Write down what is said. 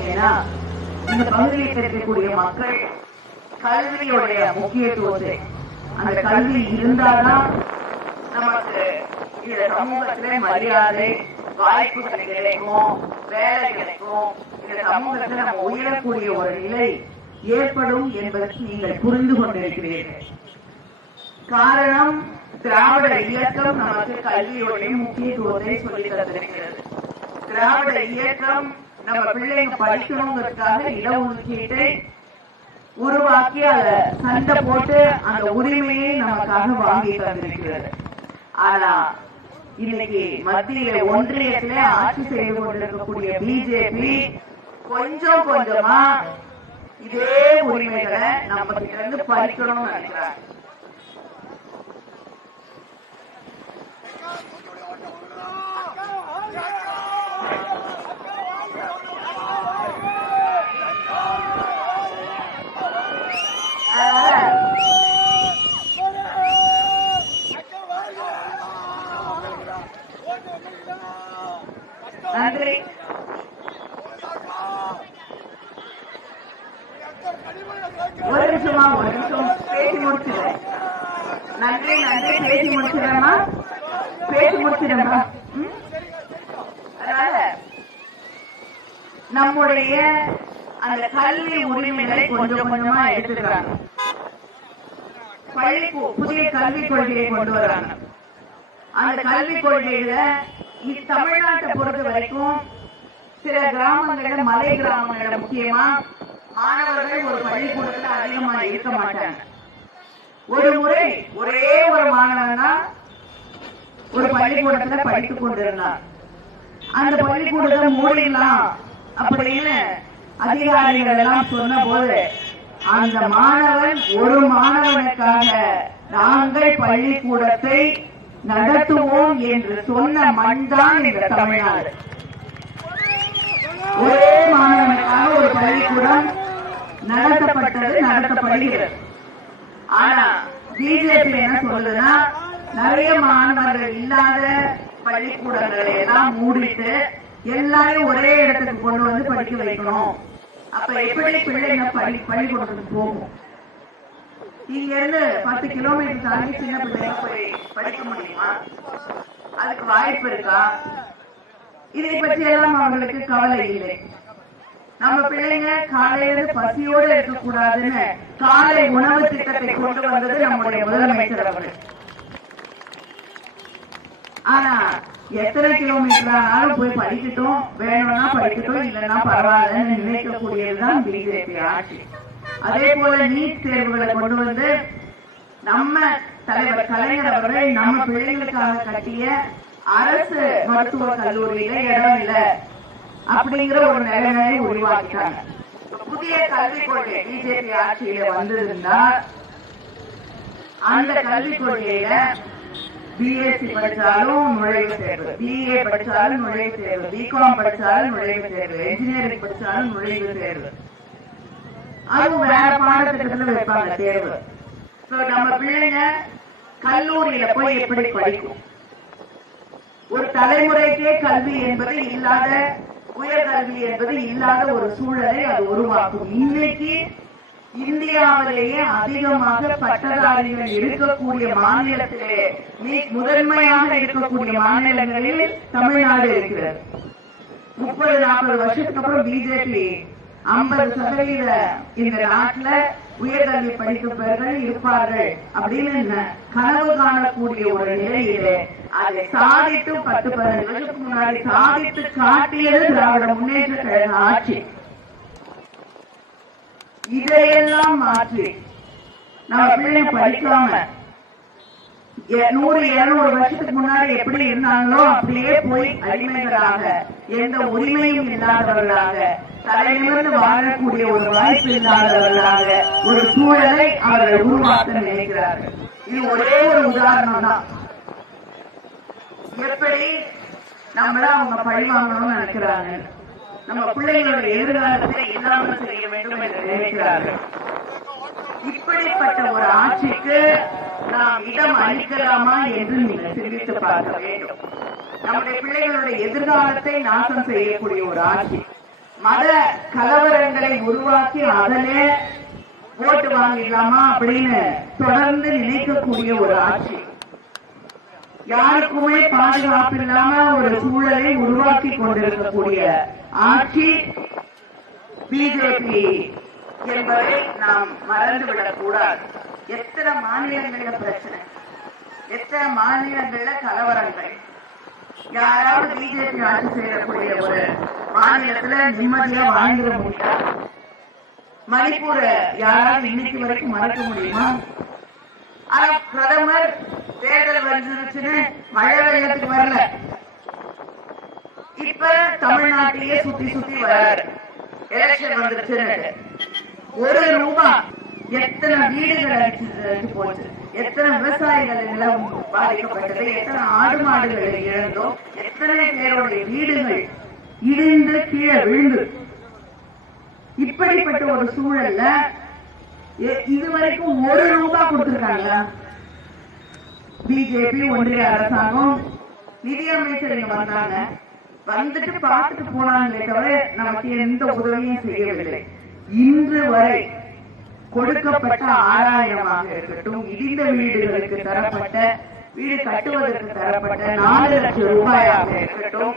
பாத்தீங்கன்னா இந்த பகுதியில் இருக்கக்கூடிய மக்கள் கல்வியுடைய முக்கியத்துவத்தை அந்த கல்வி இருந்தாதான் நமக்கு இந்த சமூகத்திலே மரியாதை வாய்ப்புகள் கிடைக்கும் வேலை கிடைக்கும் இந்த சமூகத்தில் நம்ம உயரக்கூடிய ஒரு நிலை ஏற்படும் என்பதற்கு நீங்கள் புரிந்து கொண்டிருக்கிறீர்கள். காரணம் திராவிட இயக்கம் நமக்கு கல்வியுடைய முக்கியத்துவத்தை சொல்லி தந்திருக்கிறது. திராவிட இயக்கம் நம்ம பிள்ளைங்க படிக்கணுங்கிறதுக்காக இடஒதுக்கீட்டை உருவாக்கி அதை சண்டை போட்டு அந்த உரிமையை நமக்காக வாங்கி தந்திருக்கிறது. ஆனா இன்னைக்கு மத்தியில ஒன்றியத்துல ஆட்சி செய்து கொண்டிருக்கக்கூடிய பிஜேபி கொஞ்சம் கொஞ்சமா இதே உரிமைகளை நம்ம கிட்ட இருந்து பறிக்கணும்னு நினைக்கிறாங்க. நன்றி ஒரு நிமிஷமா ஒரு நிமிஷம் பேசி முடிச்சிடுறேன் நன்றி நன்றி பேசி முடிச்சிடுறேம்மா பேசி முடிச்சிடுறேம்மா அதனால நம்முடைய அந்த கல்வி உரிமைகளை கொஞ்சம் கொஞ்சமா எடுத்துக்கிறாங்க. பள்ளி புதிய கல்விக் கொள்கையை கொண்டு வராங்க. அந்த கல்விக் கொள்கையில தமிழ்நாட்டை பொறுத்த வரைக்கும் சில கிராமங்கள்ல மலை கிராமங்கள்ல முக்கியமா மாணவர்கள் ஒரு பள்ளிக்கூடத்துல அதிகமா இருக்க மாட்டாங்க. ஒரு முறை ஒரே ஒரு மாணவன் தான் ஒரு பள்ளிக்கூடத்துல படித்துக் கொண்டிருந்தார் அந்த பள்ளிக்கூடத்தை மூடிடலாம் அப்படின்னு அதிகாரிகள் எல்லாம் சொன்ன போது அந்த மாணவன் ஒரு மாணவனுக்காக நாங்கள் பள்ளிக்கூடத்தை நடத்துவோம் என்று சொன்ன மண் தான் இந்த தமிழ்நாடு. ஒரே மாணவனுக்காக ஒரு பள்ளிக்கூடம் நடத்தப்பட்டது நடத்தப்படுகிறது. ஆனா பிஜேபி என்ன சொல்லுதுன்னா நிறைய மாணவர்கள் இல்லாத பள்ளிக்கூடங்களை எல்லாம் மூடிட்டு எல்லாரையும் ஒரே இடத்துக்கு கொண்டு வந்து படிக்க வைக்கணும். அப்ப எப்படி பிள்ளைங்க பள்ளி பள்ளிக்கூடத்துக்கு போகும்? இங்க இருந்து பத்து கிலோமீட்டர் தாண்டி சின்ன பிள்ளைங்க போய் படிக்க முடியுமா? அதுக்கு வாய்ப்பு இருக்கா? இதை பற்றி எல்லாம் அவங்களுக்கு கவலை இல்லை. நம்ம பிள்ளைங்க காலையில பசியோடு இருக்கக்கூடாதுன்னு காலை உணவு திட்டத்தை கொண்டு வந்தது நம்முடைய முதலமைச்சர் அவர்கள். ஆனா எத்தனை கிலோமீட்டர் ஆனாலும் போய் படிக்கட்டும். வேணும்னா படிக்கட்டும் இல்லைன்னா பரவாயில்லன்னு நினைக்கக்கூடியதுதான் பிஜேபி ஆட்சி. அதே போல நீட் தேர்வுகளை கொண்டு வந்து நம்ம தலைவர் கலைஞர் அவர்கள் நம்ம பிள்ளைகளுக்காக கட்டிய அரசு மருத்துவ கல்லூரியில இடம் இல்ல அப்படிங்கிற ஒரு நிலைமையை உருவாக்கிட்டாங்க. புதிய கல்விக் கொள்கை பிஜேபி ஆட்சியில வந்திருந்தா அந்த கல்விக் கொள்கையில பிஎஸ்சி படிச்சாலும் நுழைவு தேர்வு பிஏ படிச்சாலும் நுழைவு தேர்வு பிகாம் படிச்சாலும் நுழைவு தேர்வு இன்ஜினியரிங் படிச்சாலும் நுழைவு தேர்வு. அதுவும் வேற பாடத்திட்டத்துல வைப்பாங்க தேர்வு. நம்ம பிள்ளைங்க கல்லூரியில போய் எப்படி படிக்கும்? ஒரு தலைமுறைக்கே கல்வி என்பது இல்லாத உயர்கல்வி என்பது இல்லாத ஒரு சூழலை அது உருவாக்கும். இன்னைக்கு இந்தியாவிலேயே அதிகமாக பட்டதாரிகள் இருக்கக்கூடிய மாநிலத்திலே முதன்மையாக இருக்கக்கூடிய மாநிலங்களில் தமிழ்நாடு இருக்கிறது. முப்பது நாற்பது வருஷத்துக்கு அப்புறம் பிஜேபி ஐம்பது சதவீத இந்த நாட்டுல உயர்கல்வி படித்தவர்கள் இருப்பார்கள் அப்படின்னு கனவு காணக்கூடிய ஒரு நிலையிலே அதை சாதித்து பத்து பதினஞ்சு வருஷத்துக்கு முன்னாடி சாதித்து காட்டியது திராவிட முன்னேற்ற கழக ஆட்சி. இதையெல்லாம் மாற்றி நம்ம பிள்ளைங்க படிக்காம நூறு இருநூறு வருஷத்துக்கு முன்னாடி எப்படி இருந்தாங்களோ அப்படியே போய் அடிமைகளாக எந்த உரிமையும் இல்லாதவர்களாக தலைநிமிர்ந்து வாழக்கூடிய ஒரு வாய்ப்பு இல்லாதவர்களாக ஒரு சூழலை அவர்கள் உருவாக்க நினைக்கிறார்கள். இது ஒரே ஒரு உதாரணம் தான். எப்படி நம்மள அவங்க பழி வாங்கணும்னு நினைக்கிறாங்க? நம்ம பிள்ளைகளுடைய எதிர்காலத்தை இல்லாமல் செய்ய வேண்டும் என்று நினைக்கிறார்கள். இப்படிப்பட்ட ஒரு ஆட்சிக்கு நாம் இடம் அளிக்கலாமா என்று நீங்கள் சிந்தித்து பார்க்க வேண்டும். நம்முடைய பிள்ளைகளுடைய எதிர்காலத்தை நாசம் செய்யக்கூடிய ஒரு ஆட்சி. மத கலவரங்களை உருவாக்கி அதிலே ஓட்டு வாங்கிடலாமா அப்படின்னு தொடர்ந்து நினைக்கக்கூடிய ஒரு ஆட்சி. யாருக்குமே பாதுகாப்பு இல்லாம ஒரு சூழலை உருவாக்கி கொண்டிருக்கக்கூடிய ஆட்சி பிஜேபி என்பதை நாம் மறந்துவிடக் கூடாது. எத்தனை மாநிலங்கள்ல பிரச்சனை? எத்தனை மாநிலங்கள்ல கலவரங்கள்? யாராவது பிஜேபி ஆட்சி செய்யக்கூடிய ஒரு மாநிலத்துல நிம்மதியா வாழ்ந்துட முடியாது மணிப்பூர யாராவது இன்னைக்கு வரைக்கும் மறக்க முடியுமா? ஆனா பிரதமர் தேர்தல் வந்துருச்சுன்னு மழை வெள்ளத்துக்கு வரல. இப்ப தமிழ்நாட்டிலேயே சுத்தி சுத்தி வராரு. எலெக்ஷன் வந்துருச்சுன்னு. ஒரு ரூபாய் எத்தனை வீடுகள் அடிச்சு போச்சு எத்தனை விவசாயிகள் நிலம் பாதிக்கப்பட்டது எத்தனை ஆடு மாடுகளை இழந்தோம் எத்தனை பேருடைய வீடுகள் இடிந்து கீழே விழுந்து இப்படிப்பட்ட ஒரு சூழல்ல இது இதுவரைக்கும் ஒரு ரூபாய் கொடுத்திருக்காங்க பிஜேபி ஒன்றிய அரசாங்கம் நிதியமைச்சர் இங்க வந்தாங்க. வந்துட்டு பார்த்துட்டு போனாங்களே தவிர நமக்கு எந்த உதவியும் செய்யவில்லை. இன்று வரை கொடுக்கப்பட்ட ஆறாயிரமாக இருக்கட்டும் இடிந்த வீடுகளுக்கு தரப்பட்ட வீடு கட்டுவதற்கு தரப்பட்ட நாலு லட்சம் ரூபாயாக இருக்கட்டும்